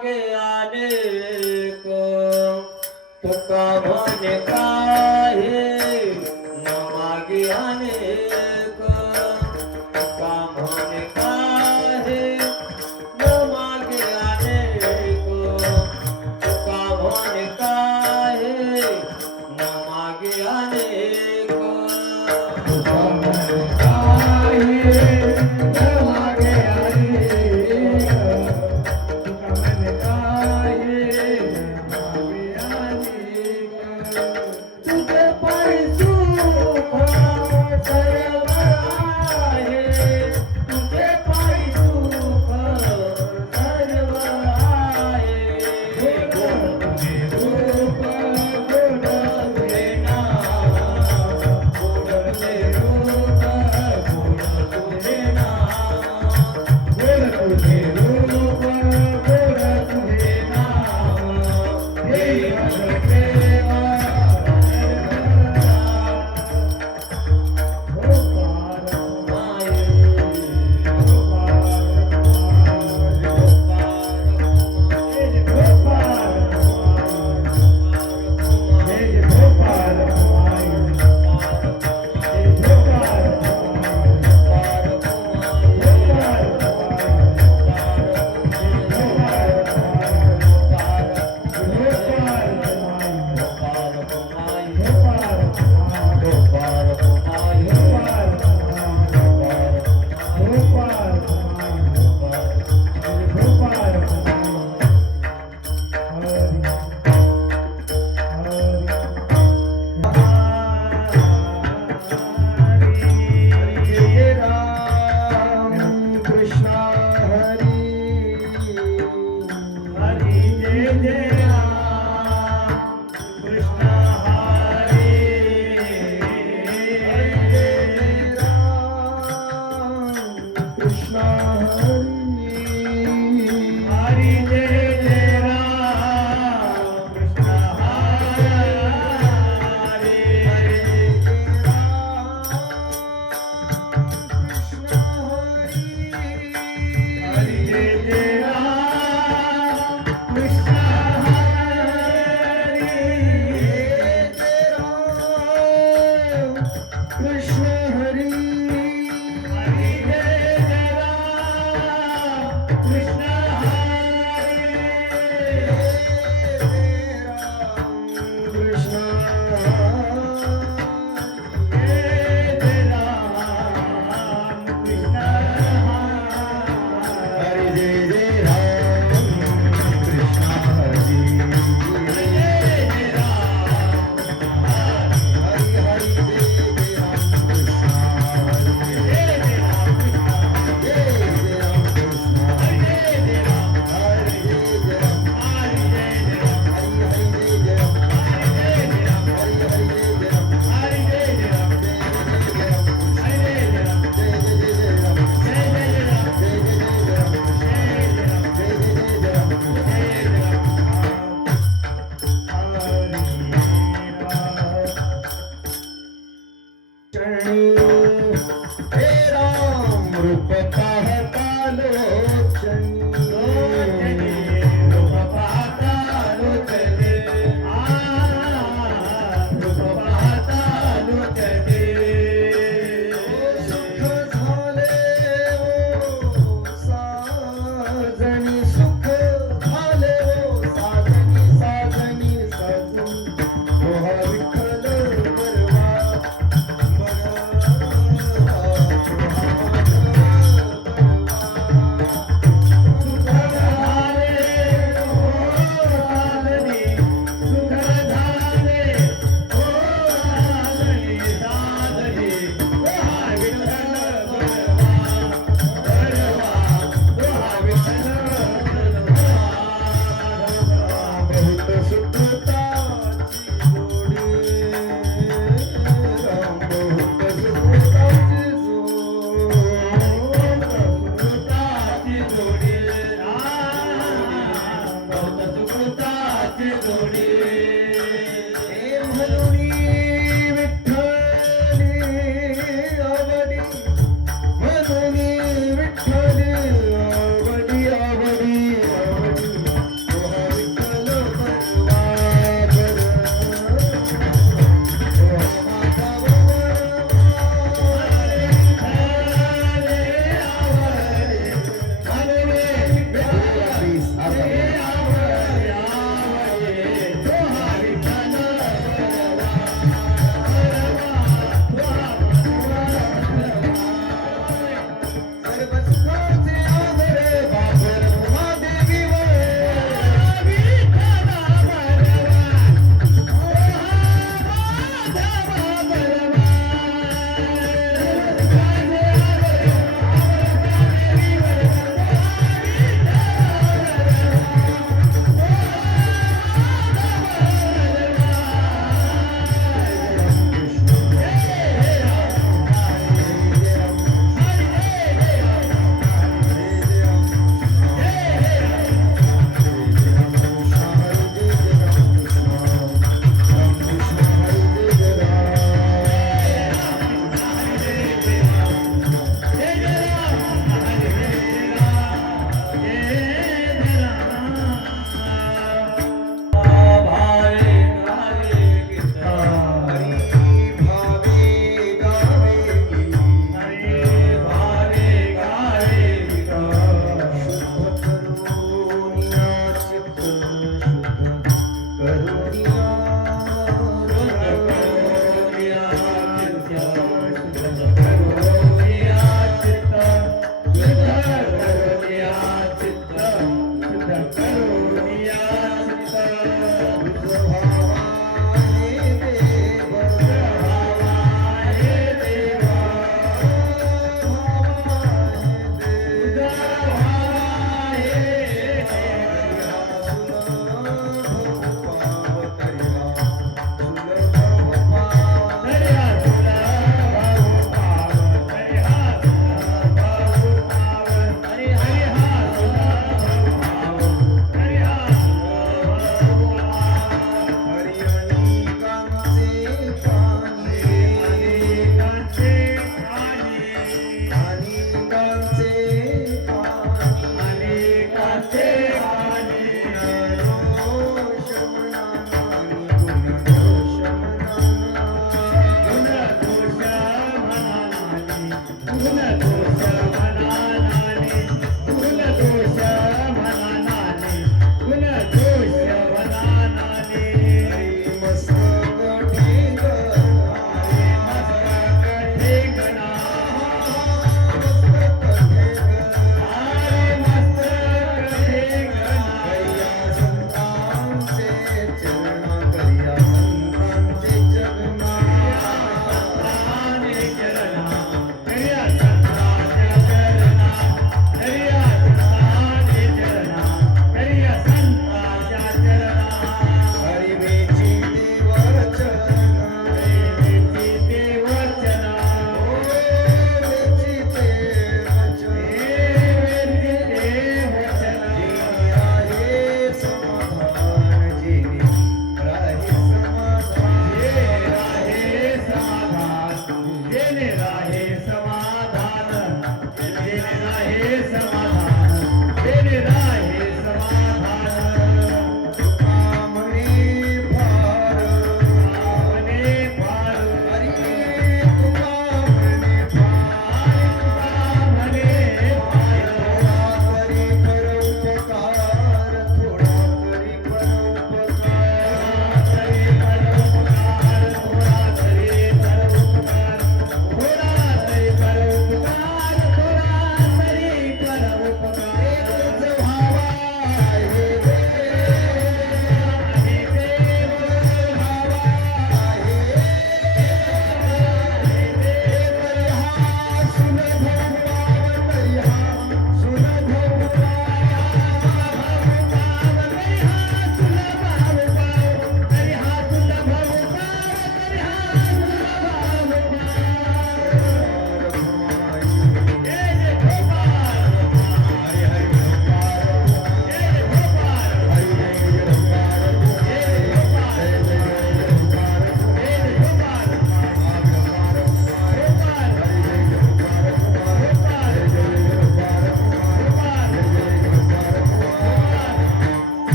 मागे अनेक तुका म्हणे काहे न मागे अनेक तुका म्हणे काहे न मागे अनेक तुका म्हणे काहे न मागे अनेक तुका म्हणे काहे न मागे अनेक तुका म्हणे काहे तुझे पाय सुख सर्व आहे तुझे पाय सुख सर्व आहे तुझे रूप गुण तुझे नाम तुझे रूप गुण तुझे नाम तुझे रूप गुण तुझे नाम हे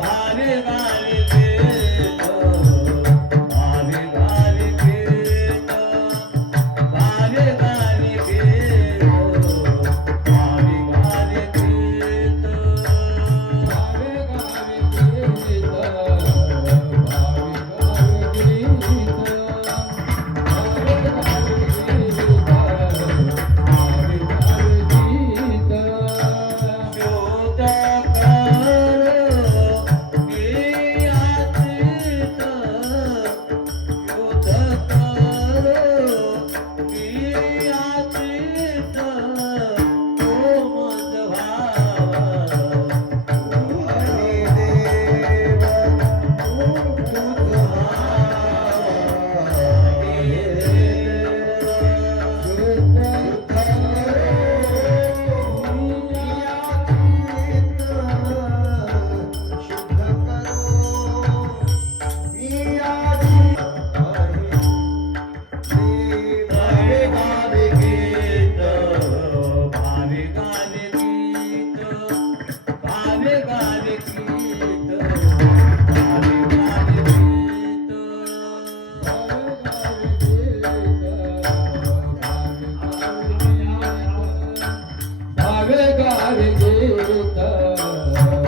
भारी गारी गीत भारी गारी गीत भारी गारी गीत भारी गारी गीत शोध कर पियातीत शोध कर पियातीत कोमल भावा भारी गारी गीत भारी गारी गीत भारी गारी गीत भारी गारी गीत भावे गार गीत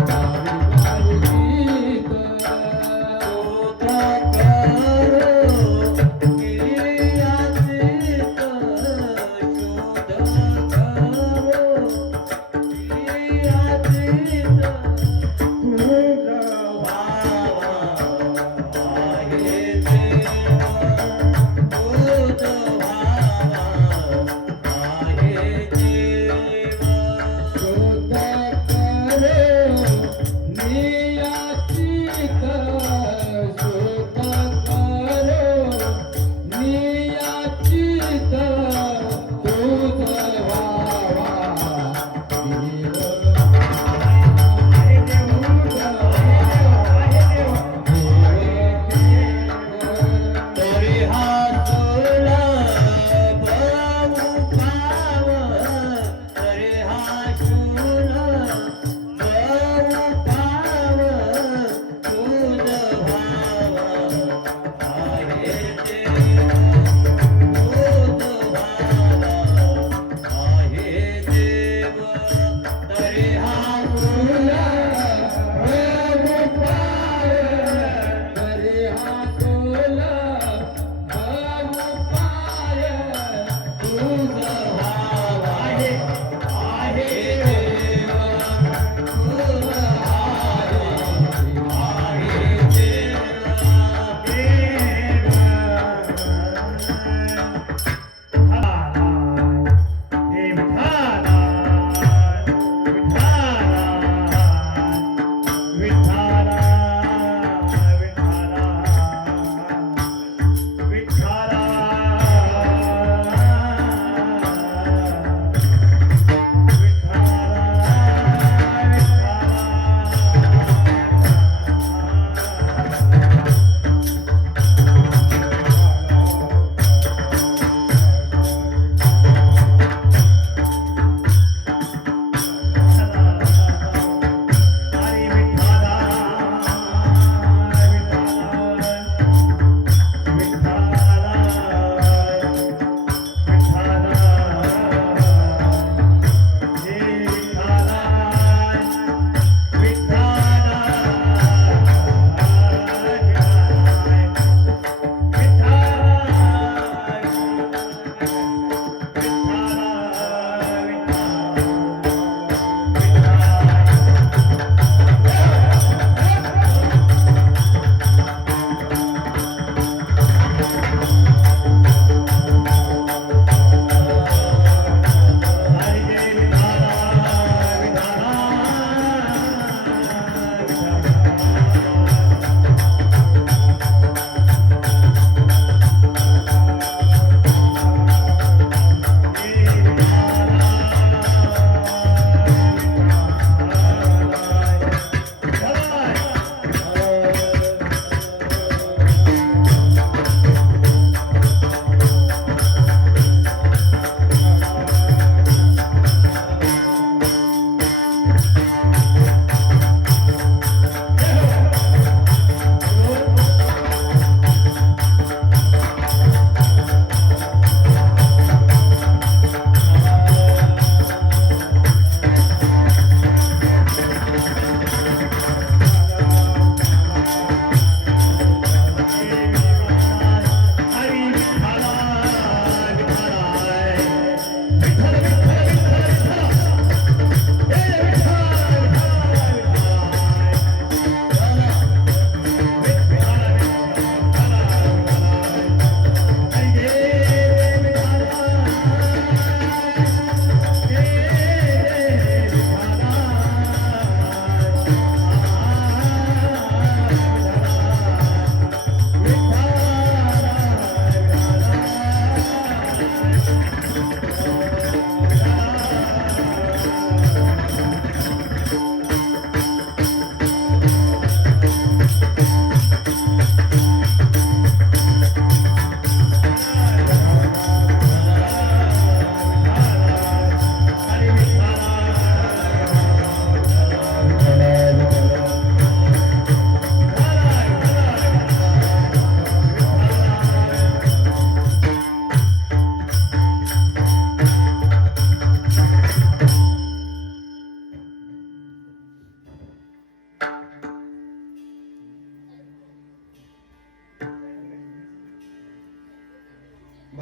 भावे गार गीत शोध कर पियातीत शोध कर पियातीत तुझा भावा आहे देव तुझा भावा आहे देव शोध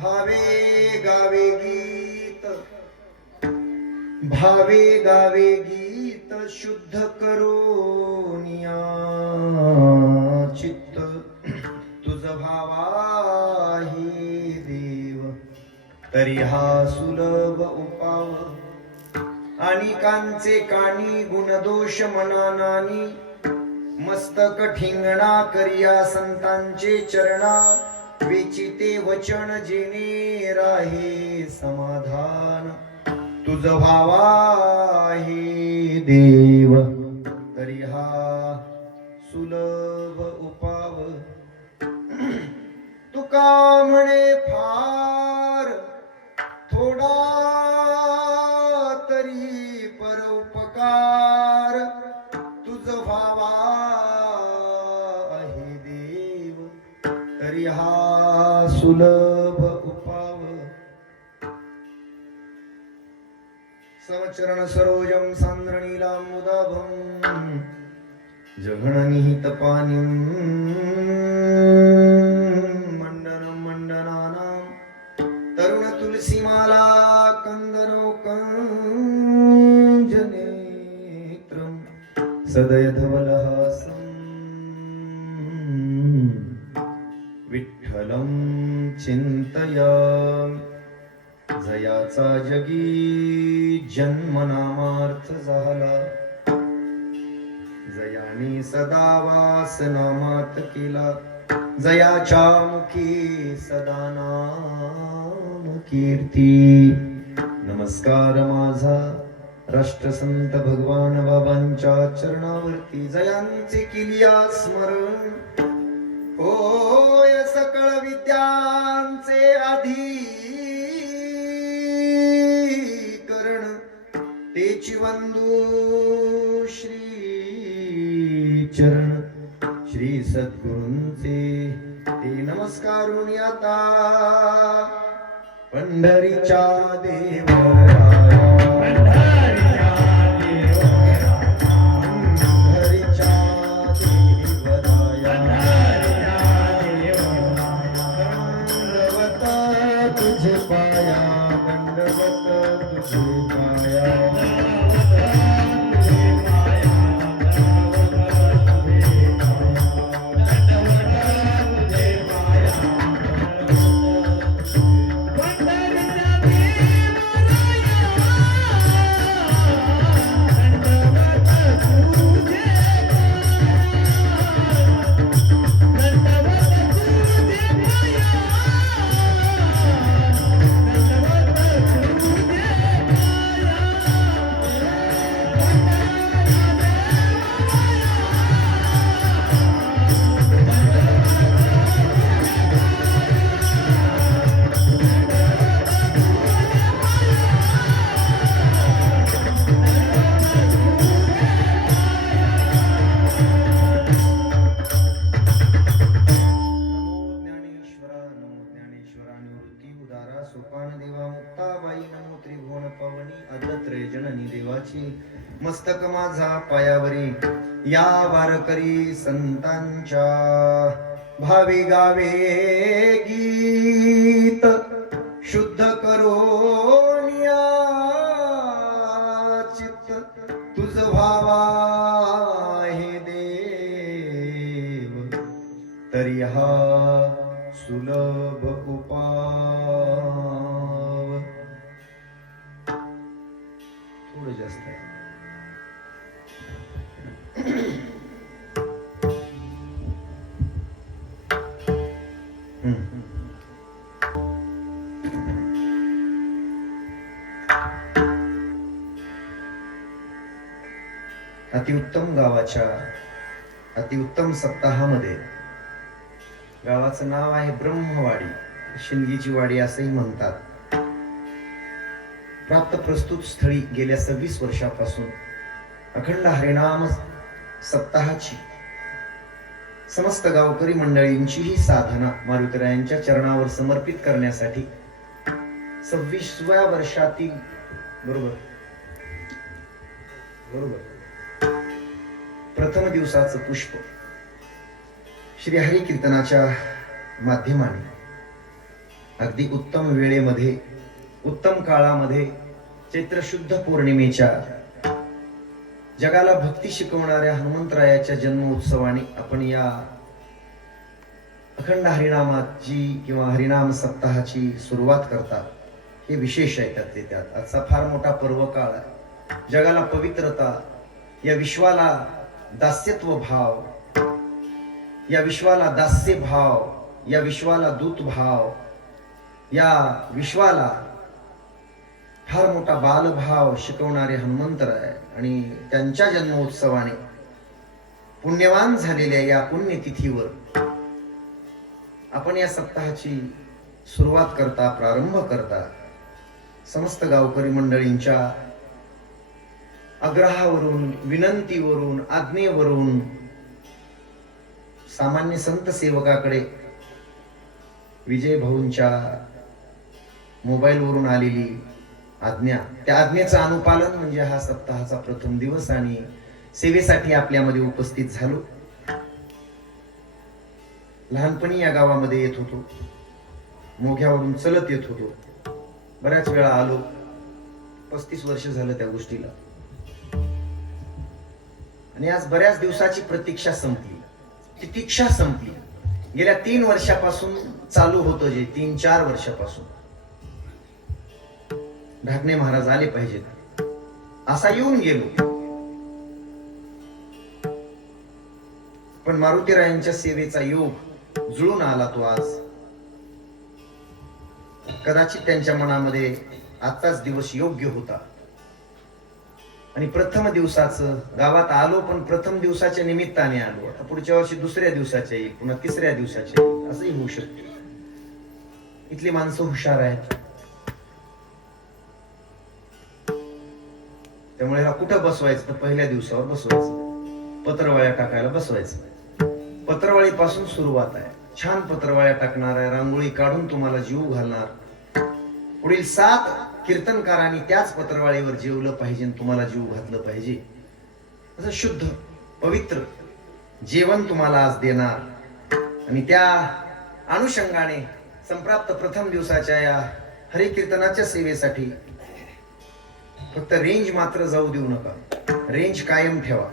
भावे गावे गीत, भावे गावे गीत शुद्ध करोनिया चित्त, तुझ भावाही देव तरी हा सुलभ उपाव, अनिकांचे कानी गुणदोष मनानानी, मस्तक ठिंगणा करिया संतांचे चरणा, विचिते वचन जिने राहे समाधान, तुझ भावाही देव तरी हा सुलभ उपाव, तुका म्हणे फार थोडा तरी परोपकार, तुझ भावा आहे देव तरी हा सुलभ उपाव, समचरण सरोजम सांद्रनीलामुदाभं, जघननिहित पानिं मंडनं मंडनानां, तरुण तुलसीमाला कंदनो कंजनेत्रं, सदय धवलहासं विठ्ठलं चिंतयामि, जयाचा जगी जन्म नामार्थ झाला, जयाने सदा वास नामात केला, जयाच्या मुखी सदा नाम कीर्ती. नमस्कार माझा राष्ट्रसंत भगवान बाबांच्या चरणावरती, जयांचे किलिया स्मरण होय सकळ विद्यांचे अधिकरण, तेची वंदू श्री चरण श्री सद्गुरूंचे, ते नमस्कारून आता पंढरीच्या देवराया, पंढरीच्या देवराया, दंडवत तुझे पाया, दंडवत तुझे पाया, मस्तक माझा पायावरी, या वारकरी संतांच्या भावी गावे गीत, शुद्ध करोनिया चित्त, तुझ भावा हे देव तरी हा सुलभ उपाव. थोडं जास्त आहे. अतिउत्तम गावाच्या अतिउत्तम सप्ताहामध्ये, गावाचं नाव आहे ब्रह्मवाडी, शिंदगीची वाडी असंही म्हणतात. प्राप्त प्रस्तुत स्थळी गेल्या 26 वर्षापासून अखंड हरिनाम सप्ताहाची समस्त गावकरी मंडळींची ही साधना मारुतीरायांच्या चरणावर समर्पित करण्यासाठी 26व्या वर्षातील बरोबर प्रथम दिवसाचं पुष्प श्री हरी कीर्तनाच्या माध्यमाने अगदी उत्तम वेळेमध्ये, उत्तम काळामध्ये, चैत्र शुद्ध पौर्णिमेच्या जगाला भक्ती शिकवणाऱ्या हनुमंतरायाच्या जन्म उत्सवाने आपण या अखंड हरिनामाची किंवा हरिनाम सप्ताहाची सुरुवात करतात. हे विशेष आहे त्यातले त्यात. आजचा फार मोठा पर्व काळ आहे. जगाला पवित्रता, या विश्वाला दास्यत्व भाव, या विश्वाला दास्य भाव, या विश्वाला दूत भाव, या विश्वाला फार मोठा बालभाव शिकवणारे हनुमंतराय आणि त्यांच्या जन्मोत्सवाने पुण्यवान झालेल्या या पुण्यतिथीवर आपण या सप्ताहाची सुरुवात करता, प्रारंभ करता. समस्त गावकरी मंडळींच्या आग्रहावरून, विनंतीवरून, आज्ञेवरून सामान्य संत सेवकाकडे विजय भाऊंच्या मोबाईलवरून आलेली आज्ञा, त्या आज्ञेचं अनुपालन म्हणजे हा सप्ताहाचा प्रथम दिवस आणि सेवेसाठी आपल्यामध्ये उपस्थित झालो. लहानपणी या गावामध्ये येत होतो, मोघ्यावरून चलत येत होतो, बऱ्याच वेळा आलो. 35 वर्ष झालं त्या गोष्टीला. आणि आज बऱ्याच दिवसाची प्रतीक्षा संपली, तितिक्षा संपली. गेल्या 3 वर्षापासून चालू होतं जे 3-4 वर्षापासून ढाकणे महाराज आले पाहिजेत असा येऊन गेलो. पण मारुतीरायांच्या सेवेचा योग जुळून आला तो आज. कदाचित त्यांच्या मनामध्ये आजचाच दिवस योग्य होता आणि प्रथम दिवसाचं गावात आलो, पण प्रथम दिवसाच्या निमित्ताने आलो. आता पुढच्या वर्षी दुसऱ्या दिवसाच्या येईल, पुन्हा तिसऱ्या दिवसाच्या येईल, असंही होऊ शकते. इथली माणसं हुशार आहेत. त्यामुळे ह्याला कुठं बसवायचं तर पहिल्या दिवसावर बसवायचं, पत्रवाळ्या टाकायला बसवायचं. पत्रवाळी पासून सुरुवात आहे. छान पत्रवाळ्या टाकणार आहे, रांगोळी काढून तुम्हाला जीव घालणार. पुढील 7 कीर्तनकारांनी त्याच पत्रवाळीवर जेवलं पाहिजे, तुम्हाला जीव घातलं पाहिजे. असं शुद्ध पवित्र जेवण तुम्हाला आज देणार. आणि त्या अनुषंगाने संप्राप्त प्रथम दिवसाच्या या हरिकीर्तनाच्या सेवेसाठी फक्त रेंज मात्र जाऊ देऊ नका. रेंज कायम ठेवा.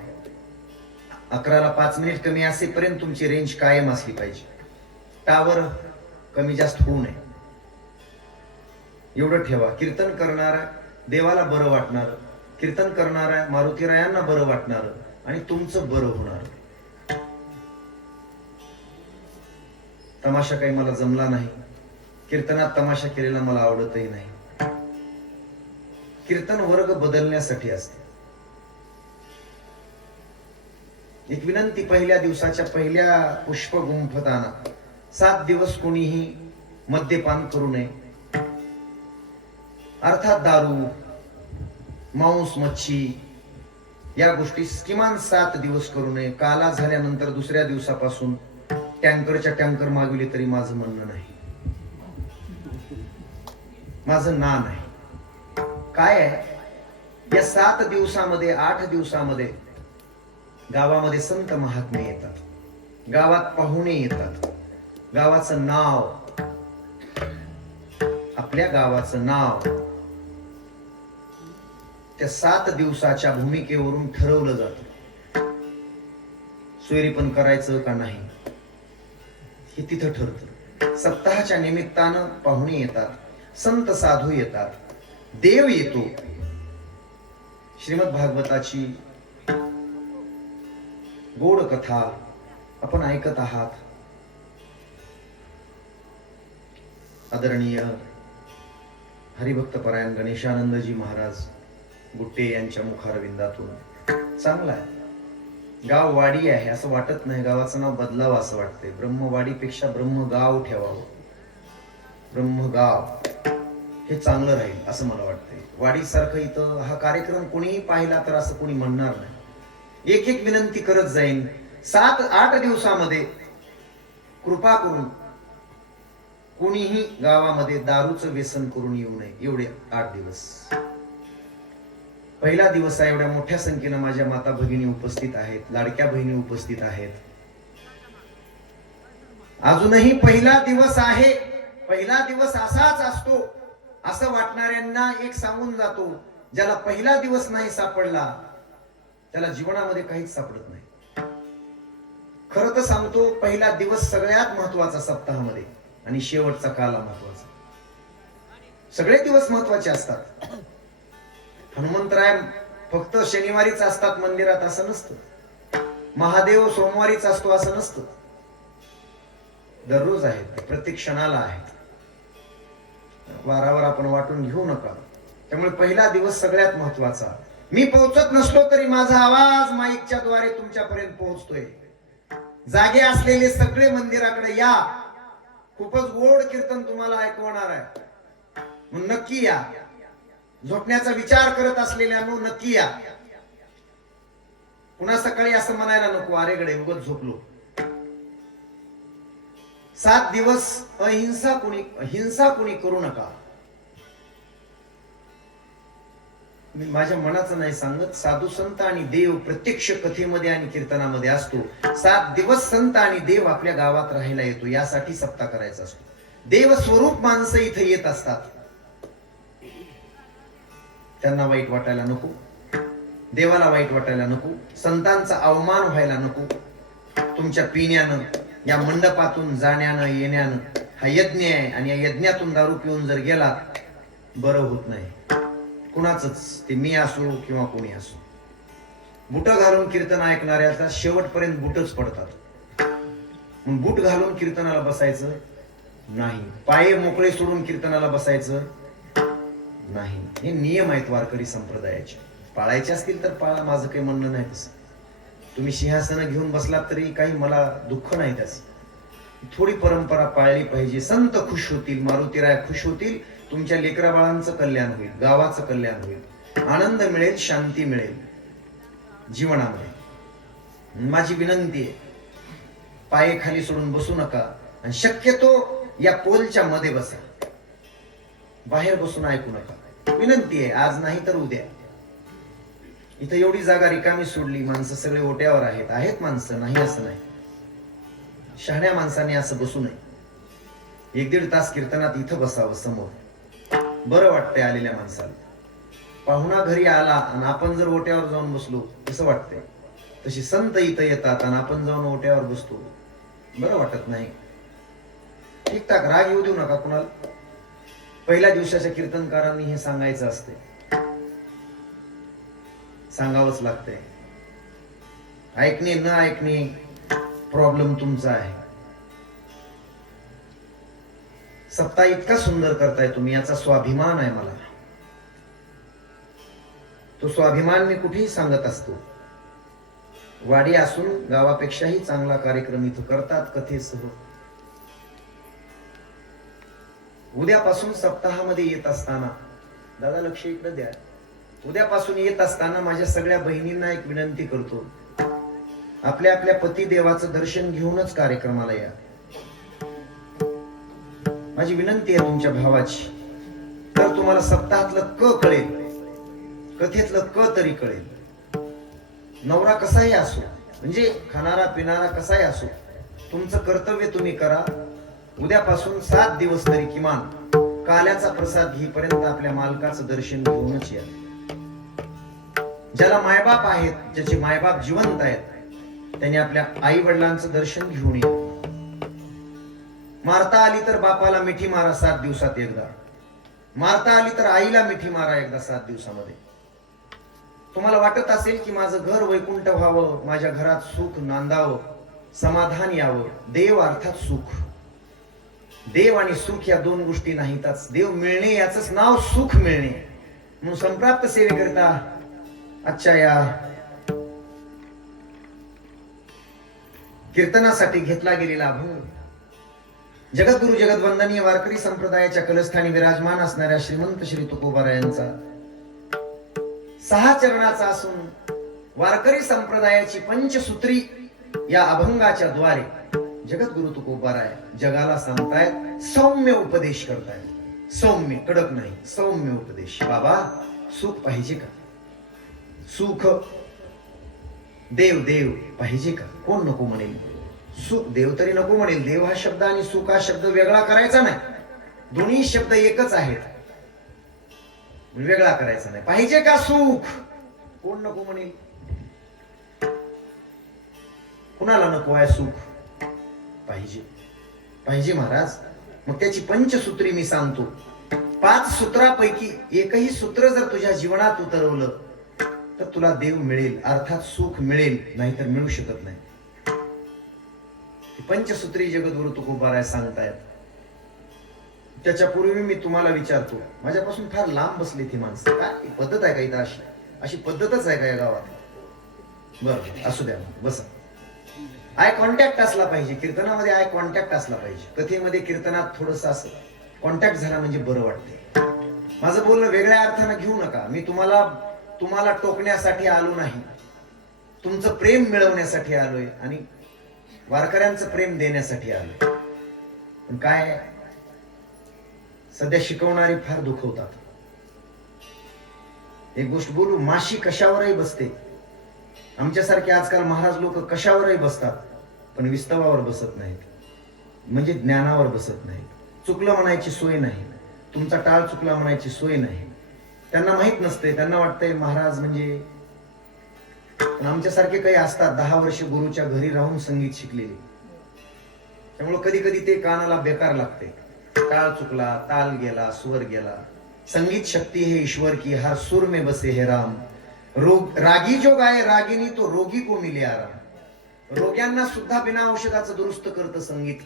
11ला 5 मिनिट कमी असेपर्यंत तुमची रेंज कायम असली पाहिजे. टावर कमी जास्त होऊ नये एवढं ठेवा. कीर्तन करणारा देवाला बरं वाटणार, कीर्तन करणारा मारुतीरायांना बरं वाटणार आणि तुमचं बरं होणार. तमाशा काही मला जमला नाही. कीर्तनात तमाशा केलेला मला आवडतही नाही. कीर्तन वर्ग बदलण्यासाठी असते. एक विनंती, पहिल्या दिवसाच्या पहिल्या पुष्प गुंफताना 7 दिवस कोणीही मद्यपान करू नये. अर्थात दारू, मांस, मच्छी या गोष्टी किमान 7 दिवस करू नये. काला झाल्यानंतर दुसऱ्या दिवसापासून टँकरच्या टँकर मागविले तरी माझं म्हणणं नाही, माझं ना नाही. काय आहे, या 7 दिवसामध्ये 8 दिवसामध्ये गावामध्ये संत महात्मे येतात, गावात पाहुणे येतात, गावाचं नाव, आपल्या गावाचं नाव त्या 7 दिवसाच्या भूमिकेवरून ठरवलं जातं. सोयरी पण करायचं का नाही हे तिथं ठरतं. सप्ताहाच्या निमित्तानं पाहुणे येतात, संत साधू येतात, देव येतो. श्रीमद भागवताची गोड कथा आपण ऐकत आहात. आदरणीय हरिभक्तपरायण गणेशानंदजी महाराज गुट्टे यांच्या मुखारविंदातून चांगला आहे. गाव वाडी आहे असं वाटत नाही, गावाचं नाव बदलावं असं वाटतंय. ब्रह्मवाडीपेक्षा ब्रह्मगाव ठेवावं. ब्रह्मगाव हे चांगलं राहील असं मला वाटतंय. वाडीसारखं इथं हा कार्यक्रम कोणीही पाहिला तर असं कोणी म्हणणार नाही. एक एक विनंती करत जाईन. 7-8 दिवसामध्ये कृपा करून कोणीही गावामध्ये दारूचं व्यसन करून येऊ नये. एवढे 8 दिवस. पहिला दिवस आहे. एवढ्या मोठ्या संख्येनं माझ्या माता भगिनी उपस्थित आहेत, लाडक्या बहिणी उपस्थित आहेत. अजूनही पहिला दिवस आहे. पहिला दिवस असाच असतो असं वाटणाऱ्यांना एक सांगून जातो, ज्याला पहिला दिवस नाही सापडला त्याला जीवनामध्ये काहीच सापडत नाही. खरं तर सांगतो, पहिला दिवस सगळ्यात महत्वाचा सप्ताहामध्ये आणि शेवटचा काला महत्वाचा. सगळे दिवस महत्वाचे असतात. हनुमंतराय फक्त शनिवारीच असतात मंदिरात असं नसतं. महादेव सोमवारीच असतो असं नसतं. दररोज आहे, प्रत्येक क्षणाला आहे. वारावर आपण वाटून घेऊ नका. त्यामुळे पहिला दिवस सगळ्यात महत्वाचा. मी पोहोचत नसलो तरी माझा आवाज माईकच्या द्वारे तुमच्यापर्यंत पोहोचतोय. जागे असलेले सगळे मंदिराकडे या. खूपच गोड कीर्तन तुम्हाला ऐकवणार आहे. नक्की या. झोपण्याचा विचार करत असलेल्यांनो नक्की या. पुन्हा सकाळी असं म्हणायला नको, अरे गडे उगाच झोपलो. 7 दिवस हिंसा कुणी करू नका. मी माझ्या मनाचं नाही सांगत, साधू संत आणि देव प्रत्यक्ष कथेमध्ये आणि कीर्तनामध्ये असतो. 7 दिवस संत आणि देव आपल्या गावात राहायला येतो, यासाठी सप्ताह करायचा असतो. देव स्वरूप माणसं इथे येत असतात. त्यांना वाईट वाटायला नको, देवाला वाईट वाटायला नको, संतांचा अवमान व्हायला नको. तुमच्या पिण्यानं, या मंडपातून जाण्यानं येण्यानं हा यज्ञ आहे, आणि या यज्ञातून दारू पिऊन जर गेला बरं होत नाही कुणाचंच, ते मी असो किंवा कोणी असो. बुट घालून कीर्तन ऐकणाऱ्याचा शेवटपर्यंत बुटच पडतात. बूट घालून कीर्तनाला बसायचं नाही, पाय मोकळे सोडून कीर्तनाला बसायचं नाही. हे नियम आहेत वारकरी संप्रदायाचे. पाळायचे असतील तर पाळा, माझं काही म्हणणं नाही तसं. तुम्ही सिंहासन घेऊन बसलात तरी काही मला दुःख नाही त्याचं. थोडी परंपरा पाळली पाहिजे. संत खुश होतील, मारुतीराय खुश होतील, तुमच्या लेकरा बाळांचं कल्याण होईल, गावाचं कल्याण होईल, आनंद मिळेल, शांती मिळेल जीवनामध्ये. माझी विनंती आहे, पाय खाली सोडून बसू नका, आणि शक्यतो या पोलच्या मध्ये बसा, बाहेर बसून ऐकू नका. विनंती आहे, आज नाही तर उद्या. इथं एवढी जागा रिकामी सोडली, माणसं सगळे ओट्यावर आहेत माणसं, नाही असं नाही. शहाण्या माणसाने असं बसू नये. 1-1.5 तास कीर्तनात इथं बसावं समोर, बरं वाटतंय आलेल्या माणसाला. पाहुणा घरी आला आणि आपण जर ओट्यावर जाऊन बसलो कसं वाटतंय, तशी संत इथं येतात आणि आपण जाऊन ओट्यावर बसतो, बरं वाटत नाही. ठीकठाक, राग येऊ देऊ नका कुणाला. पहिल्या दिवसाच्या कीर्तनकारांनी हे सांगायचं असते, सांगावंच लागतंय. ऐकणे न ऐकणे प्रॉब्लेम तुमचा आहे. सप्ताह इतका सुंदर करताय तुम्ही, याचा स्वाभिमान आहे मला. तो स्वाभिमान मी कुठेही सांगत असतो. वाडी असून गावापेक्षाही चांगला कार्यक्रम इथं करतात कथेसह. उद्यापासून सप्ताहामध्ये येत असताना, दादा लक्ष इकडे द्या, उद्यापासून येत असताना माझ्या सगळ्या बहिणींना एक विनंती करतो, आपल्या आपल्या पती देवाचं दर्शन घेऊनच कार्यक्रमाला या. माझी विनंती आहे तुमच्या भावाची. तर तुम्हाला सप्ताहातलं क कळेल, कथेतलं क तरी कळेल. नवरा कसाही असो, म्हणजे खाणारा पिणारा कसाही असो, तुमचं कर्तव्य तुम्ही करा. उद्यापासून 7 दिवस तरी किमान काल्याचा प्रसाद घेईपर्यंत आपल्या मालकाचं दर्शन घेऊनच या. ज्याला मायबाप आहेत, ज्याचे मायबाप जिवंत आहेत, त्यांनी आपल्या आई वडिलांचं दर्शन घेऊन या. मारता आली तर बापाला मिठी मारा 7 दिवसात एकदा. मारता आली तर आईला मिठी मारा एकदा 7 दिवसामध्ये. तुम्हाला वाटत असेल की माझं घर वैकुंठ व्हावं, माझ्या घरात सुख नांदावं, समाधान यावं. देव अर्थात सुख. देव आणि सुख या 2 गोष्टी नाहीतच. देव मिळणे याचंच नाव सुख मिळणे. म्हणून संप्राप्त सेवेकरिता आजच्या या कीर्तनासाठी घेतला गेलेला अभंग जगद्गुरु जगद्वंदनीय वारकरी संप्रदायाच्या कलस्थानी विराजमान असणाऱ्या श्रीमंत श्री तुकोबारायांचा 6 चरणाचा असून वारकरी संप्रदायाची पंचसूत्री या अभंगाच्या द्वारे जगद्गुरु तुकोबाराय जगाला सांगतायत, सौम्य उपदेश करतायत. सौम्य, कडक नाही, सौम्य उपदेश. बाबा, सुख पाहिजे का? सुख देव देव पाहिजे का? कोण नको म्हणेल? सुख देव तरी नको म्हणेल. देव हा शब्द आणि सुख हा शब्द वेगळा करायचा नाही. दोन्ही शब्द एकच आहेत, वेगळा करायचा नाही. पाहिजे का सुख? कोण नको म्हणेल? कुणाला नको आहे सुख? पाहिजे, पाहिजे महाराज. मग त्याची पंचसूत्री मी सांगतो. 5 सूत्रापैकी एकही सूत्र जर तुझ्या जीवनात उतरवलं तर तुला देव मिळेल, अर्थात सुख मिळेल, नाहीतर मिळू शकत नाही. पंचसूत्री जगद्गुरु तुकोबाराय सांगतायत. त्याच्यापूर्वी मी तुम्हाला विचारतो, माझ्यापासून फार लांब बसली ती माणसं, काय पद्धत आहे का इथं? अशी अशी पद्धतच आहे का या गावात? बरं, असू द्या, बसा. आय कॉन्टॅक्ट असला पाहिजे कीर्तनामध्ये, आय कॉन्टॅक्ट असला पाहिजे. कथेमध्ये कीर्तनात थोडस असं कॉन्टॅक्ट झाला म्हणजे बरं वाटते. माझं बोलणं वेगळ्या अर्थानं घेऊ नका. मी तुम्हाला टोकण्यासाठी आलो नाही, तुमचं प्रेम मिळवण्यासाठी आलोय आणि वारकऱ्यांचं प्रेम देण्यासाठी आलोय. पण काय सध्या शिकवणारे फार दुखवतात. एक गोष्ट बोलू, माशी कशावरही बसते. आमच्यासारखे आजकाल महाराज लोक कशावरही बसतात, पण विस्तवावर बसत नाहीत, म्हणजे ज्ञानावर बसत नाहीत. चुकलं म्हणायची सोय नाही, तुमचा टाळ चुकला म्हणायची सोय नाही. त्यांना माहित नसते, त्यांना वाटतंय महाराज म्हणजे. पण आमच्यासारखे काही असतात 10 वर्ष गुरुच्या घरी राहून संगीत शिकलेले, त्यामुळे कधी कधी ते कानाला बेकार लागते. टाळ चुकला, ताल गेला, स्वर गेला. संगीत शक्ती है ईश्वर की, हर सुर में बसे है राम. रागी जो गाय रागिनी तो रोगी को मिले आराम. रोग्यांना सुद्धा बिना औषधाचं दुरुस्त करतं संगीत.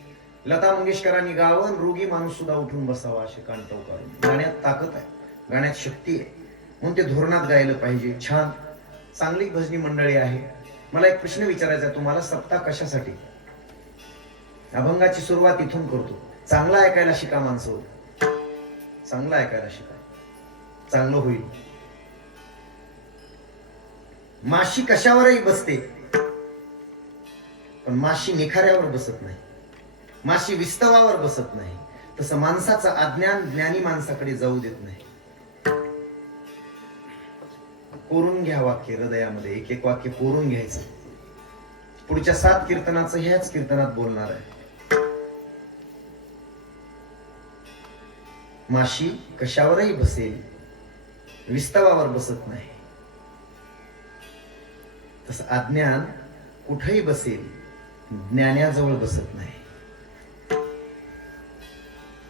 लता मंगेशकरांनी गावन, रोगी माणूस सुद्धा उठून बसावा असे कांटव काढून. गाण्यात ताकद आहे, गाण्यात शक्ती आहे, म्हणून ते धोरणात गायलं पाहिजे. छान चांगली भजनी मंडळी आहे. मला एक प्रश्न विचारायचा आहे तुम्हाला, सप्ताह कशासाठी? अभंगाची सुरुवात इथून करतो. चांगलं ऐकायला शिका माणसं, चांगलं ऐकायला शिका, चांगलं होईल. माशी कशावरही बसते, पण माशी निखाऱ्यावर बसत नाही, माशी विस्तवावर बसत नाही. तसं माणसाचं अज्ञान ज्ञानी माणसाकडे जाऊ देत नाही. कोरून घ्या वाक्य हृदयामध्ये, एक एक वाक्य कोरून घ्यायचं. पुढच्या 7 कीर्तनाचं ह्याच कीर्तनात बोलणार आहे. माशी कशावरही बसेल, विस्तवावर बसत नाही. तसं अज्ञान कुठेही बसेल, ज्ञानाजवळ बसत नाही.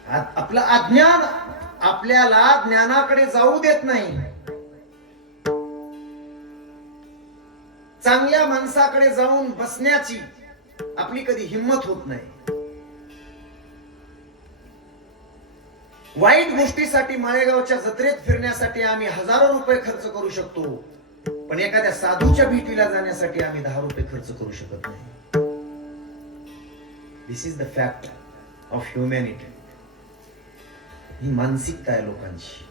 आपलं अज्ञान आपल्याला ज्ञानाकडे जाऊ देत नाही. चांगल्या माणसाकडे जाऊन बसण्याची आपली कधी हिंमत होत नाही. वाईट गोष्टीसाठी माळेगावच्या जत्रेत फिरण्यासाठी आम्ही हजारो रुपये खर्च करू शकतो, पण एखाद्या साधूच्या भेटीला जाण्यासाठी आम्ही 10 रुपये खर्च करू शकत नाही. This is the fact of humanity. ही मानसिकता आहे लोकांची.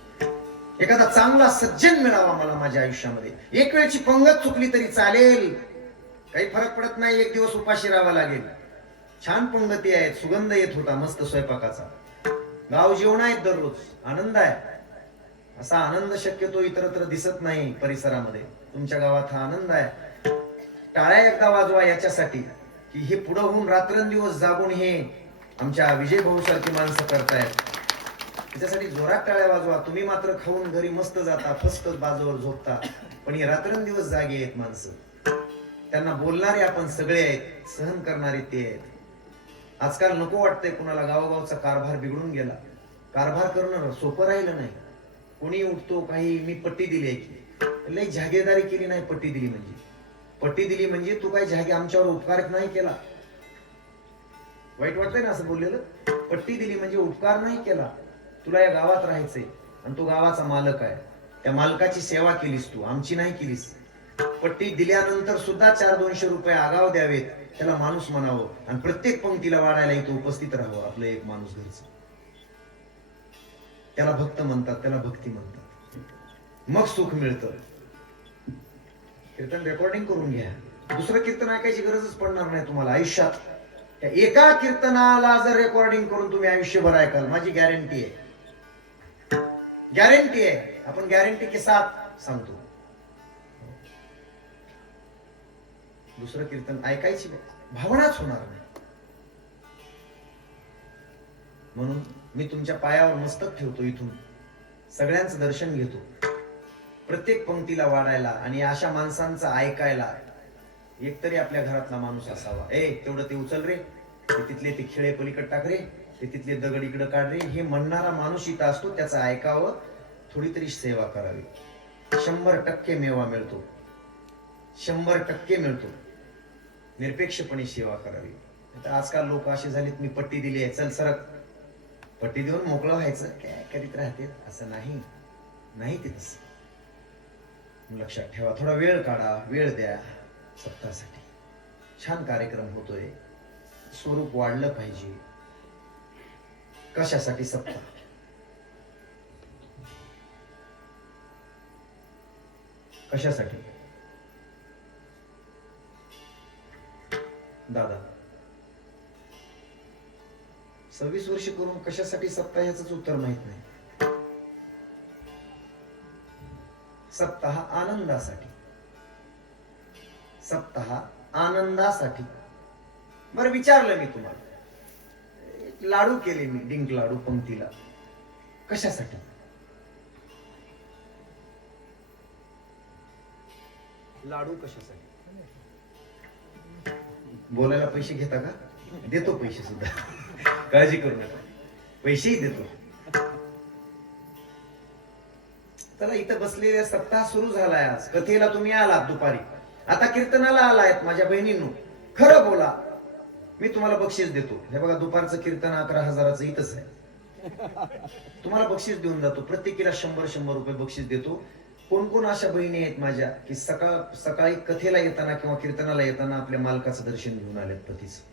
एखादा चांगला सज्जन मिळावा मला माझ्या आयुष्यामध्ये. एक वेळची पंगत चुकली तरी चालेल, काही फरक पडत नाही. एक दिवस उपाशी राहावं लागेल. छान पंगती आहेत, सुगंध येत होता मस्त स्वयंपाकाचा. गाव जेवण आहेत दररोज, आनंद आहे. असा आनंद शक्यतो इतरत्र दिसत नाही परिसरामध्ये. तुमच्या गावात हा आनंद आहे. टाळ्या एकदा वाजवा याच्यासाठी की हे पुढे होऊन रात्रंदिवस जागून हे आमच्या विजय भाऊ सारखी माणसं करतायत. त्याच्यासाठी जोरात टाळ्या वाजवा. तुम्ही मात्र खाऊन घरी मस्त जाता, फस्त बाजूवर झोपता, पण ही रात्रंदिवस जागे आहेत माणसं. त्यांना बोलणारे आपण सगळे आहेत, सहन करणारे ते आहेत. आजकाल नको वाटतंय कुणाला, गावोगावचा कारभार बिघडून गेला. कारभार करणं सोपं राहिलं नाही. कोणी उठतो काही, मी पट्टी दिली आहे की, लई जागेदारी केली नाही. पट्टी दिली म्हणजे, पट्टी दिली म्हणजे तू काही जागे आमच्यावर उपकार नाही केला. वाईट वाटतंय ना असं बोललेलं? पट्टी दिली म्हणजे उपकार नाही केला. तुला या गावात राहायचंय आणि तू गावाचा मालक आहे, त्या मालकाची सेवा केलीस तू, आमची नाही केलीस. पट्टी दिल्यानंतर सुद्धा 400-200 रुपये आगाव द्यावेत, त्याला माणूस म्हणावं आणि प्रत्येक पंक्तीला वाढायला इथं उपस्थित राहावं आपलं एक माणूस घरचं. त्याला भक्त म्हणतात, त्याला भक्ती म्हणतात. मग सुख मिळतं. कीर्तन रेकॉर्डिंग करून घ्या. दुसरं कीर्तन ऐकायची गरजच पडणार नाही तुम्हाला आयुष्यात. त्या एका कीर्तनाला जर रेकॉर्डिंग करून तुम्ही आयुष्यभर ऐकाल, माझी गॅरंटी आहे, गॅरंटी आहे. आपण गॅरंटी के साथ सांगतो. दुसरं कीर्तन ऐकायची भावनाच होणार नाही. म्हणून मी तुमच्या पायावर मस्तक ठेवतो, इथून सगळ्यांचं दर्शन घेतो, प्रत्येक पंक्तीला वाढायला आणि अशा माणसांचं ऐकायला एकतरी आपल्या घरातला माणूस असावा. तेवढं ते उचल रे, ते तिथले ते खिळे पलीकडे टाक रे, ते तिथले दगड इकडे काढ रे, हे म्हणणारा माणूस इथं असतो, त्याचं ऐकावं, थोडी तरी सेवा करावी. 100% मेवा मिळतो, 100% मिळतो. निरपेक्षपणे सेवा करावी. आता आजकाल लोक असे झालेत, मी पट्टी दिली आहे, चल सरक, पट्टी देऊन मोकळं व्हायचं, काय करीत राहते, असं नाही ते तसं. लक्षात ठेवा, थोडा वेळ काढा, वेळ द्या सप्ताहासाठी. छान कार्यक्रम होतोय, स्वरूप वाढलं पाहिजे. कशासाठी सप्ताह? कशासाठी दादा? 26 वर्ष करून कशासाठी सप्ताह याच उत्तर माहित नाही. सप्ताह आनंदासाठी, सप्ताह आनंदासाठी. बरं विचारलं मी तुम्हाला, लाडू केले मी, डिंक लाडू पंक्तीला, कशासाठी? लाडू कशासाठी? बोलायला पैसे घेता का? देतो पैसे सुद्धा, काळजी करू नका, पैसेही देतो. चला, इथं बसलेल्या सप्ताह सुरू झालाय. आज कथेला तुम्ही आलात दुपारी, आता कीर्तनाला आलायत माझ्या बहिणींनो. खरं बोला, मी तुम्हाला बक्षीस देतो. हे बघा, दुपारचं कीर्तन 11,000चं इथंच आहे. तुम्हाला बक्षीस देऊन जातो, प्रत्येकीला 100 रुपये बक्षीस देतो. कोण कोण अशा बहिणी आहेत माझ्या की सकाळी कथेला येताना किंवा कीर्तनाला येताना आपल्या मालकाचं दर्शन घेऊन आलेत पतीचं?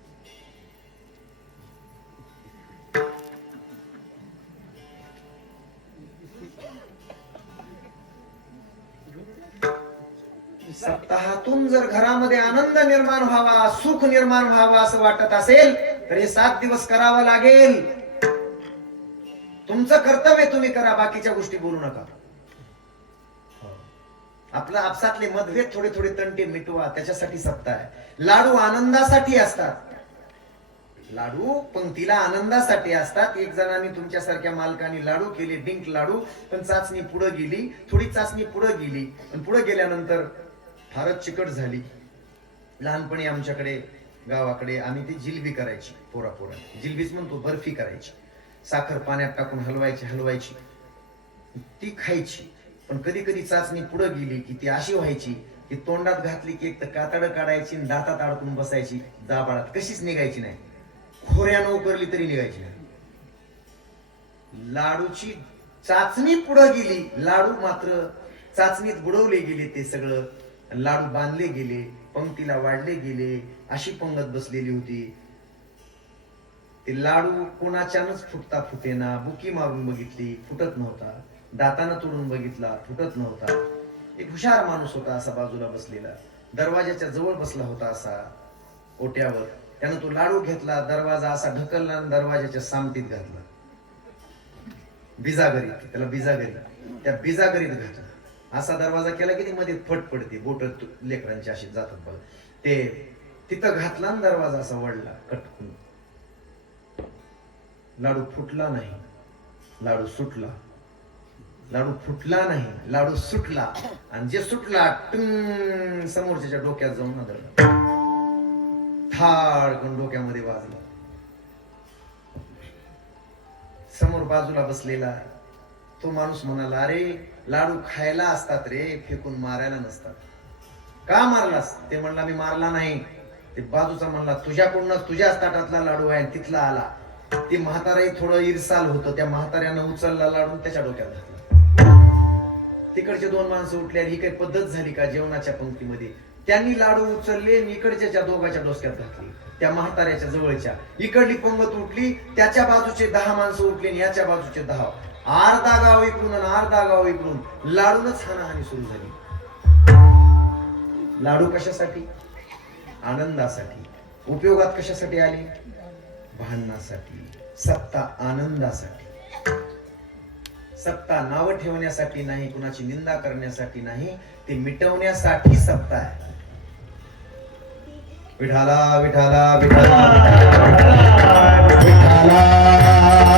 सप्ताहातून जर घरामध्ये आनंद निर्माण व्हावा, सुख निर्माण व्हावा असं वाटत असेल तर हे 7 दिवस करावं लागेल. तुमचं कर्तव्य तुम्ही करा, बाकीच्या गोष्टी बोलू नका. आपला आपसातले मतभेद थोडे थोडे तंटे मिटवा, त्याच्यासाठी सप्ताह आहे. लाडू आनंदासाठी असतात, लाडू पंक्तीला आनंदासाठी असतात. एक जणांनी तुमच्यासारख्या मालकाने लाडू केले, डिंक लाडू, पण चाचणी पुढे गेली, थोडी चाचणी पुढे गेली, पण पुढे गेल्यानंतर फारच चिकट झाली. लहानपणी आमच्याकडे गावाकडे आम्ही ती जिलबी करायची, पोरा जिलबीच म्हणतो, बर्फी करायची, साखर पाण्यात टाकून हलवायची, ती खायची. पण कधी कधी चाचणी पुढे गेली की ती अशी व्हायची की तोंडात घातली की एक तर कातडं काढायची, दातात अडकून बसायची, दाबाडात कशीच निघायची नाही, खोऱ्यानं उकरली तरी निघायची नाही. लाडूची चाचणी पुढे गेली, लाडू मात्र चाचणीत बुडवले गेले, ते सगळं लाडू बांधले गेले, पंक्तीला वाढले गेले, अशी पंगत बसलेली होती. ते लाडू कोणाच्यानच फुटता फुटेना. बुकी मारून बघितली, फुटत नव्हता. दातानं तोडून बघितला, फुटत नव्हता. एक हुशार माणूस होता असा बाजूला बसलेला, दरवाजाच्या जवळ बसला होता असा ओट्यावर. त्यानं तो लाडू घेतला, दरवाजा असा ढकलला आणि दरवाजाच्या सामतीत घातला, बिजागरीत. त्याला बिजागरी, त्या बिजागरीत घातला. असा दरवाजा केला की ती मध्ये फट पडते, बोट लेकरांची अशी जातात बघा, ते तिथं घातला आणि दरवाजा असा वळला कटकून. लाडू फुटला नाही, लाडू सुटला. लाडू फुटला नाही, लाडू सुटला. आणि जे सुटला समोरच्या डोक्यात जाऊन आदळला, थाडकन डोक्यामध्ये वाजला. समोर बाजूला बसलेला तो माणूस म्हणाला, अरे लाडू खायला असतात रे, फेकून मारायला नसतात. का मारलास? ते म्हणला, मी मारला नाही. ते बाजूचा म्हणला, तुझ्याकडूनच तुझ्याच ताटातला लाडू आहे, तिथला आला. ते म्हाताराही थोडं इरसाल होतं, त्या म्हाताऱ्यानं उचलला लाडू, त्याच्या डोक्यात घातला. तिकडचे 2 माणसं उठले, ही काही पद्धत झाली का जेवणाच्या पंक्तीमध्ये? त्यांनी लाडू उचलले, इकडच्या दोघांच्या डोक्यात घातले, त्या म्हाताऱ्याच्या जवळच्या. इकडली पंगत उठली, त्याच्या बाजूचे 10 माणसं उठले, याच्या बाजूचे 10. अर्धा गाव इकडून आणि अर्धा गाव इकडून, लाडूनच हाणाहाणी सुरू झाली. लाडू कशासाठी? आनंदासाठी. उपयोगात कशासाठी आले? भांडणासाठी. सत्ता आनंदासाठी. सत्ता नाव ठेवण्यासाठी नाही, कुणाची निंदा करण्यासाठी नाही, ते मिटवण्यासाठी सत्ता आहे. विठाला विठाला विठाला विठाला विठाला.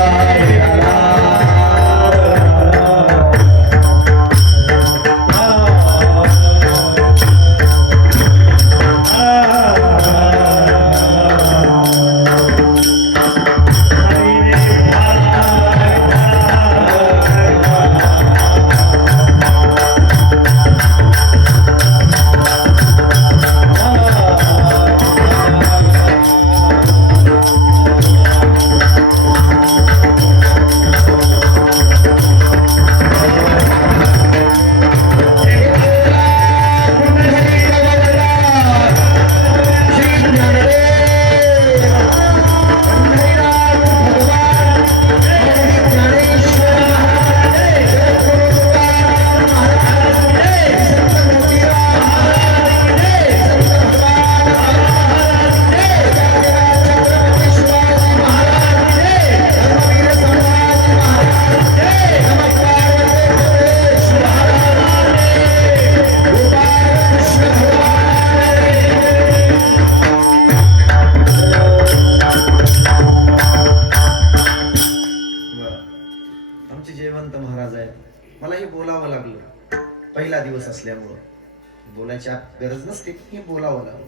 पहिला दिवस असल्यामुळं बोलायची गरज नसते, हे बोलावं लागलं.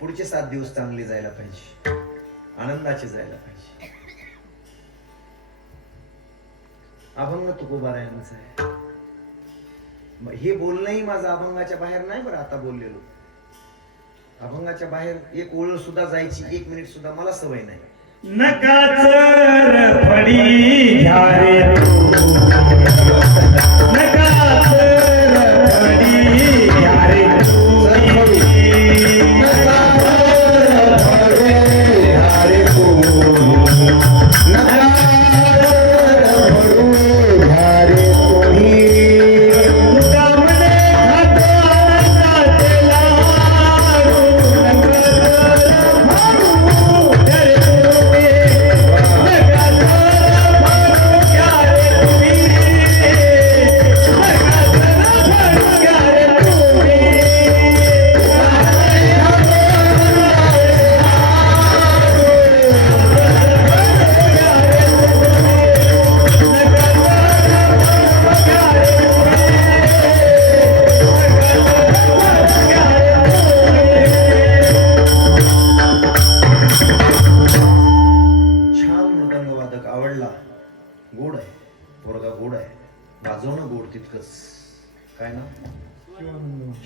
पुढचे 7 दिवस चांगले जायला पाहिजे, आनंदाचे जायला पाहिजे. अभंग तुकोबारायांचं आहे. हे बोलणंही माझं अभंगाच्या बाहेर नाही बरं. आता बोललेलो अभंगाच्या बाहेर एक ओळ सुद्धा जायची, 1 मिनिट सुद्धा मला सवय नाही. नकाच फडी घ्या रे नकाच फडी घ्या रे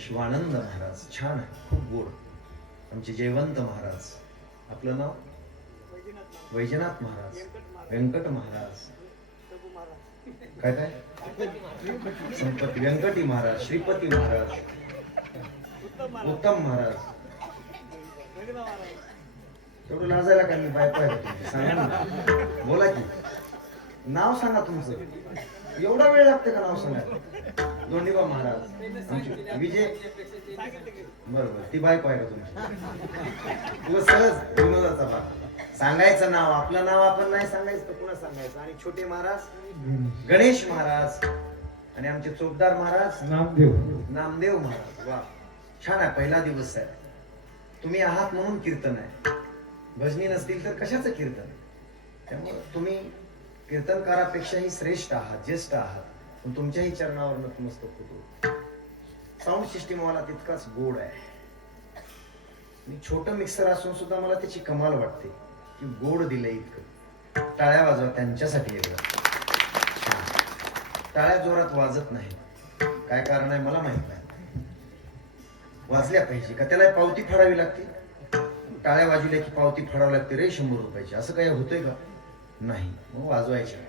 शिवानंद महाराज छान आहे, खूप गोड. आमचे जयवंत महाराज, आपलं नाव वैजनाथ महाराज, व्यंकट महाराज, काय काय संपती व्यंकटी महाराज, श्रीपती महाराज, उत्तम महाराज. तेवढं लाजायला का मी बायको आहे का? सांगा ना, बोला की नाव सांगा तुमचं. एवढा वेळ लागते का नाव सांगायला? दोंडीबा महाराज, आमची विजय, बरोबर ती बायको आहे का तुमची? तुला सहज विनोदाचा भाग सांगायचं नाव, आपलं नाव आपण नाही सांगायचं तर पुन्हा सांगायचं. आणि छोटे महाराज गणेश महाराज, आणि आमचे चोपदार महाराज नामदेव महाराज. वा छान आहे, पहिला दिवस आहे. तुम्ही आहात म्हणून कीर्तन आहे, भजनी नसतील तर कशाचं कीर्तन? त्यामुळे तुम्ही कीर्तनकारापेक्षाही श्रेष्ठ आहात, ज्येष्ठ आहात. पण तुमच्याही चरणावर नतमस्तक होतो. साऊंड सिस्टीम मला तितकाच गोड आहे. मी छोटं मिक्सर असून सुद्धा मला त्याची कमाल वाटते की गोड दिलंय इतकं. टाळ्या वाजवा त्यांच्यासाठी. टाळ्या जोरात वाजत नाही, काय कारण आहे मला माहित नाही. वाजल्या पाहिजे का? त्याला पावती फाडावी लागते. टाळ्या वाजवल्या की पावती फाडावी लागते रे 100 रुपयाची, असं काय होतंय का? नाही. मग वाजवायच्या.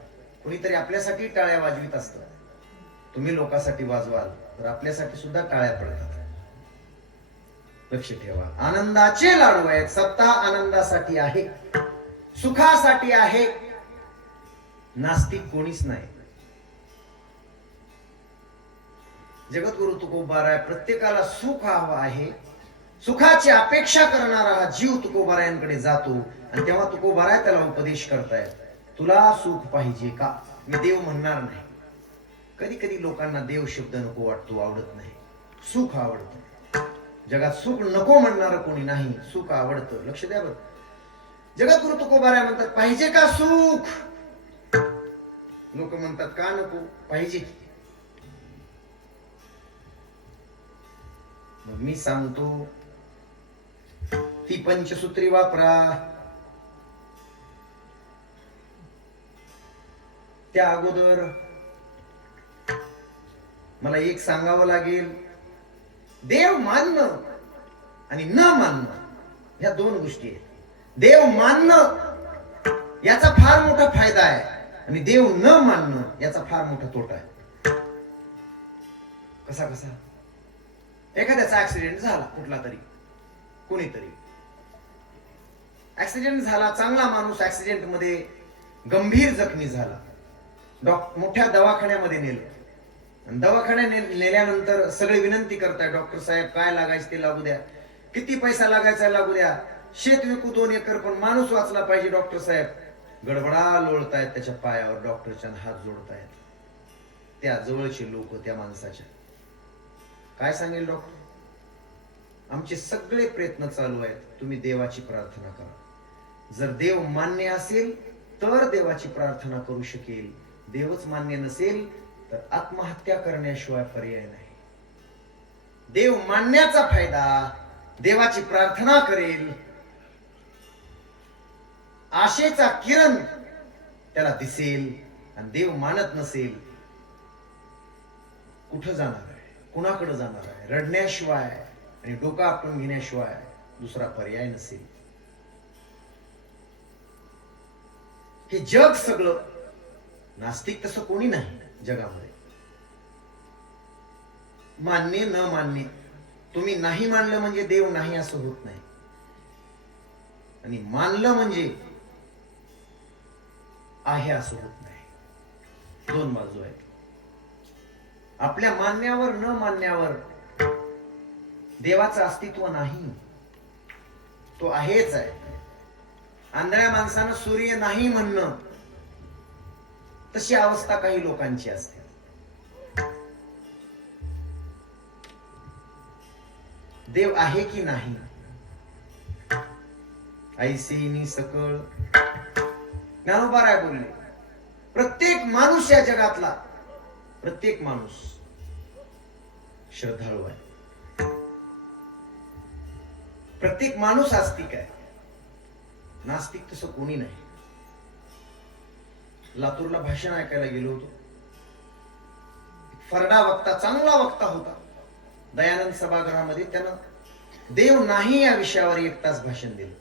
कोणीतरी आपल्यासाठी टाळ्या वाजवीत असतं. तुम्ही लोकांसाठी वाजवाल तर आपल्यासाठी सुद्धा टाळ्या पडतात. लक्ष ठेवा, आनंदाचे लाडू आहेत. सत्ता आनंदासाठी आहे, सुखासाठी आहे. नास्तिक कोणीच नाही. जगद्गुरु तुकोबाराय प्रत्येकाला सुख हवं आहे. सुखाची अपेक्षा करणारा हा जीव तुकोबारायांकडे जातो आणि तेव्हा तुकोबाराय त्याला उपदेश करतायत. तुला सुख पाहिजे का? मी देव म्हणणार नाही. कधी कधी लोकांना देव शब्द नको वाटतो, आवडत नाही. सुख आवडतं. जगात सुख नको म्हणणार कोणी नाही, सुख आवडतं. लक्ष द्या बरं. जगद्गुरु तुकोबाराय म्हणतात पाहिजे का सुख? लोक म्हणतात का नको? पाहिजे. मग मी सांगतो ती पंचसूत्री वापरा. त्या अगोदर मला एक सांगावं लागेल. देव मानणं आणि न मानणं ह्या 2 गोष्टी आहेत. देव मानणं याचा फार मोठा फायदा आहे आणि देव न मानणं याचा फार मोठा तोटा आहे. कसा कसा? एखाद्याचा ऍक्सिडेंट झाला, कुठला तरी कोणीतरी ऍक्सिडेंट झाला, चांगला माणूस ऍक्सिडेंट मध्ये गंभीर जखमी झाला. मोठ्या दवाखान्यामध्ये नेलं. दवाखान्यात नेल्यानंतर सगळे विनंती करताय, डॉक्टर साहेब काय लागायचं ते लागू द्या, किती पैसा लागायचा लागू द्या, शेत विकू 2 एकर पण माणूस वाचला पाहिजे डॉक्टर साहेब. गडबडा लोळतायत त्याच्या पायावर, डॉक्टरच्या हात जोडतायत. त्या जवळचे लोक त्या माणसाच्या काय सांगेल डॉक्टर? आमचे सगळे प्रयत्न चालू आहेत, तुम्ही देवाची प्रार्थना करा. जर देव मान्य असेल तर देवाची प्रार्थना करू शकेल. देवच मान्य नसेल तर आत्महत्या करण्याशिवाय पर्याय नाही. देव मानण्याचा फायदा, देवाची प्रार्थना करेल, आशेचा किरण त्याला दिसेल, आणि देव मानत नसेल, कुठं जाणार आहे, कुणाकडे जाणार आहे? रडण्याशिवाय आणि डोकं आपटून घेण्याशिवाय दुसरा पर्याय नसेल. हे जग सगळं नास्तिक तसं कोणी नाही जगामध्ये. मान्य न मान्य, तुम्ही नाही मानलं म्हणजे देव नाही असं होत नाही, आणि मानलं म्हणजे आहे असं होत नाही. दोन बाजू आहेत. आपल्या मानण्यावर न मानण्यावर देवाचं अस्तित्व नाही, तो आहेच आहे. आंधळ्या माणसानं सूर्य नाही म्हणणं, तशी अवस्था काही लोकांची असते. देव आहे की नाही, ऐसेनी सकळ ज्ञानोबा राय बोलले, प्रत्येक माणूस या जगातला, प्रत्येक माणूस श्रद्धाळू आहे. प्रत्येक माणूस आस्तिक आहे, नास्तिक तसं कोणी नाही. लातूरला भाषण ऐकायला गेलो होतो. फरडा वक्ता, चांगला वक्ता होता, दयानंद सभागृहामध्ये. त्यानं देव नाही या विषयावर 1 तास भाषण दिलं.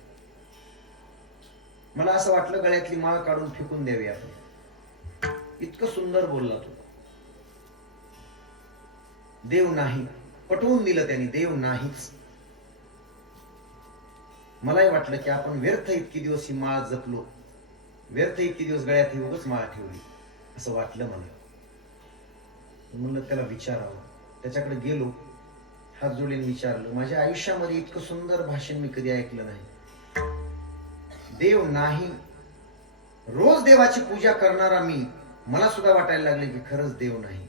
मला असं वाटलं गळ्यातली माळ काढून फेकून द्यावी आपण, इतकं सुंदर बोलला तो. देव नाही पटवून दिलं त्यांनी, देव नाहीच. मलाही वाटलं की आपण व्यर्थ इतकी दिवस ही माळ जपलो, व्यर्थ इतकी दिवस गळ्यात ही उगाच माळ ठेवली, असं वाटलं मला. म्हणलं त्याला विचारावं. त्याच्याकडे गेलो, हात जोडून विचारलं. माझ्या आयुष्यामध्ये इतकं सुंदर भाषण मी कधी ऐकलं नाही. देव नाही, रोज देवाची पूजा करणारा मी, मला सुद्धा वाटायला लागले की खरंच देव नाही.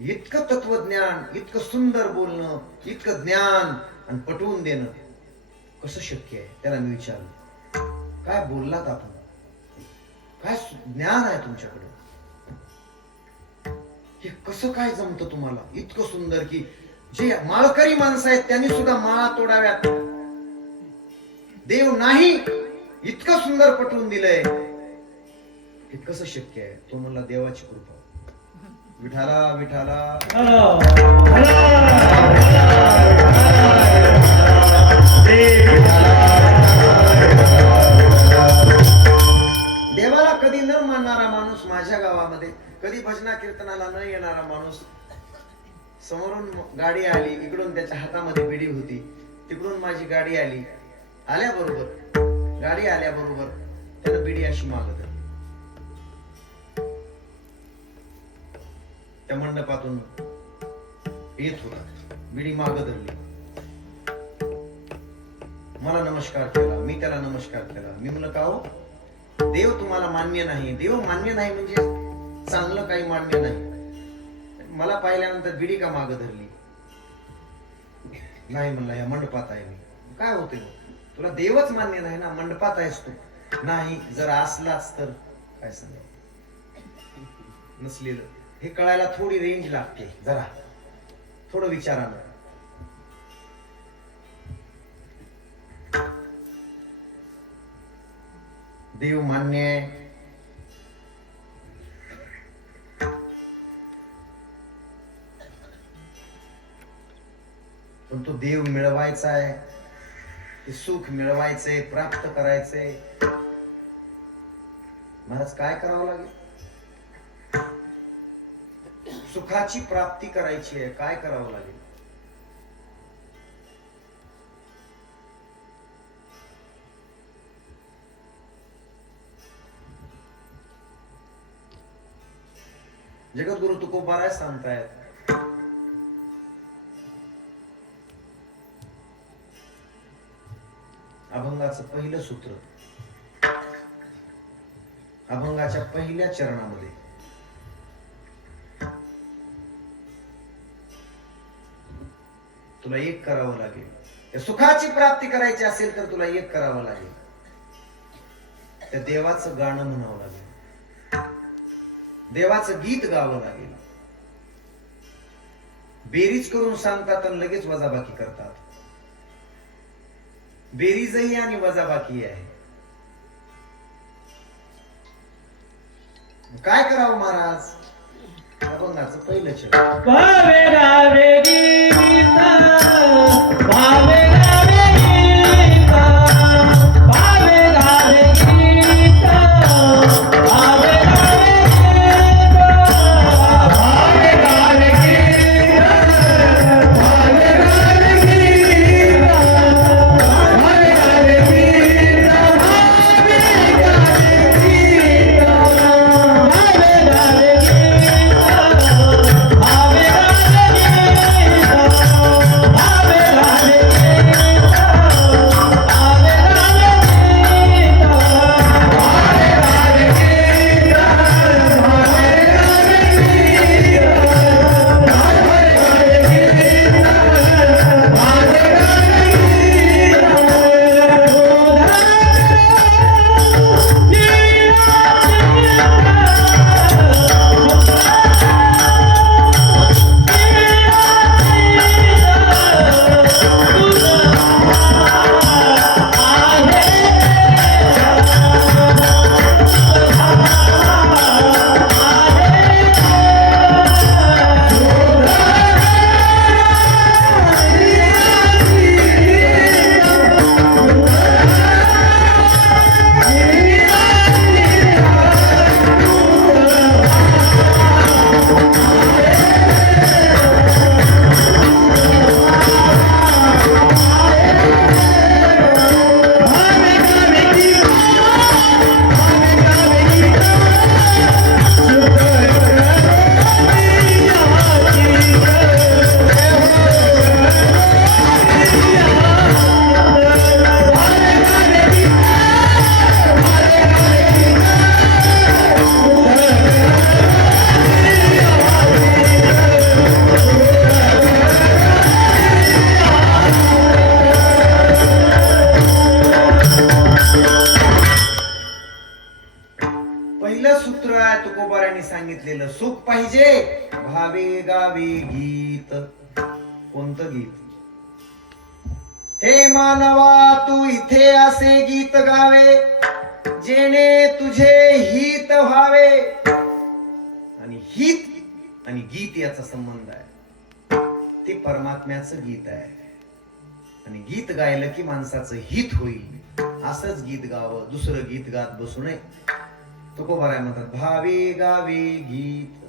इतकं तत्वज्ञान, इतकं सुंदर बोलणं, इतकं ज्ञान आणि पटवून देणं कसं शक्य आहे? त्याला मी विचारलं, काय बोललात आपण, काय ज्ञान आहे तुमच्याकडे, हे कसं काय जमतं तुम्हाला इतकं सुंदर, की जे माळकरी माणसं आहेत त्यांनी सुद्धा माळा तोडाव्यात, देव नाही इतकं सुंदर पटवून दिलंय, हे कसं शक्य आहे? तो म्हणला, देवाची कृपा. विठाला विठाला देवाला कधी न मानणारा माणूस माझ्या गावामध्ये, कधी भजना कीर्तनाला न येणारा माणूस, समोरून गाडी आली, इकडून त्याच्या हातामध्ये बिडी होती, तिकडून माझी गाडी आली, गाडी आल्याबरोबर त्यानं बिडी अशी मागत, त्या मंडपातून येत होता, बिडी मागत धरली, मला नमस्कार केला, मी त्याला नमस्कार केला. मी म्हणलं, का हो, देव तुम्हाला मान्य नाही? देव मान्य नाही म्हणजे चांगलं काही मान्य नाही. मला पाहिल्यानंतर बिडी का मागं धरली? नाही म्हणला, या मंडपात आहे मी. काय होते तुला? देवच मान्य नाही ना, मंडपात आहेस तू. नाही, जर असलाच तर काय सांगा, नसलेलं हे कळायला थोडी रेंज लागते, जरा थोडं विचारानं. देव मान्य आहे, पण तो देव मिळवायचा आहे, ते सुख मिळवायचंय, प्राप्त करायचंय. महाराज, काय करावं लागेल? सुखाची प्राप्ती करायची आहे, काय करावं लागेल? जगद्गुरु तुकोबाराय सांगतायत, अभंगाचं पहिलं सूत्र, अभंगाच्या पहिल्या चरणामध्ये तुला एक करावं लागेल. त्या सुखाची प्राप्ती करायची असेल तर तुला एक करावं लागेल, त्या देवाचं गाणं म्हणावं लागेल, देवाचं गीत गावं लागेल. बेरीज करून सांगतात आणि लगेच वजाबाकी करतात. बेरीजही आणि वजाबाकी आहे. काय करावं महाराज? अभंगाचं पहिलं चरण. भावे गावे गीता भावे गावे गीता भावे गावे गीता भावे गावे गीता भावे गावे गीता भावे गावे गीता भावे गावे गीता भावे गावे पहिलं सूत्र आहे तुकोबारांनी सांगितलेलं. सुख पाहिजे भावे गावे गीत. कोणतं गीत? हे मानवा तू इथे असे गीत गावे जेणे तुझे हित व्हावे. आणि हित आणि गीत याचा संबंध आहे. ते परमात्म्याचं गीत आहे. आणि गीत गायलं की माणसाचं हित होईल. असंच गीत गावं, दुसरं गीत गात बसू नये. तुकोबाराय म्हणतात भावे गावे गीत.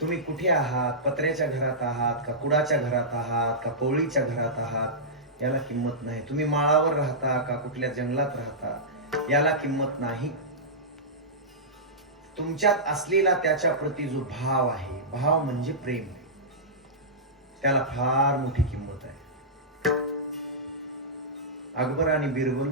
तुम्ही कुठे आहात? पत्र्याच्या घरात आहात का कुडाच्या घरात आहात का पोळीच्या घरात आहात याला किंमत नाही. तुम्ही माळावर राहता का कुठल्या जंगलात राहता याला किंमत नाही. तुमच्यात असलेला त्याच्या प्रती जो भाव आहे, भाव म्हणजे प्रेम, त्याला फार मोठी किंमत आहे. अकबर आणि बिरबल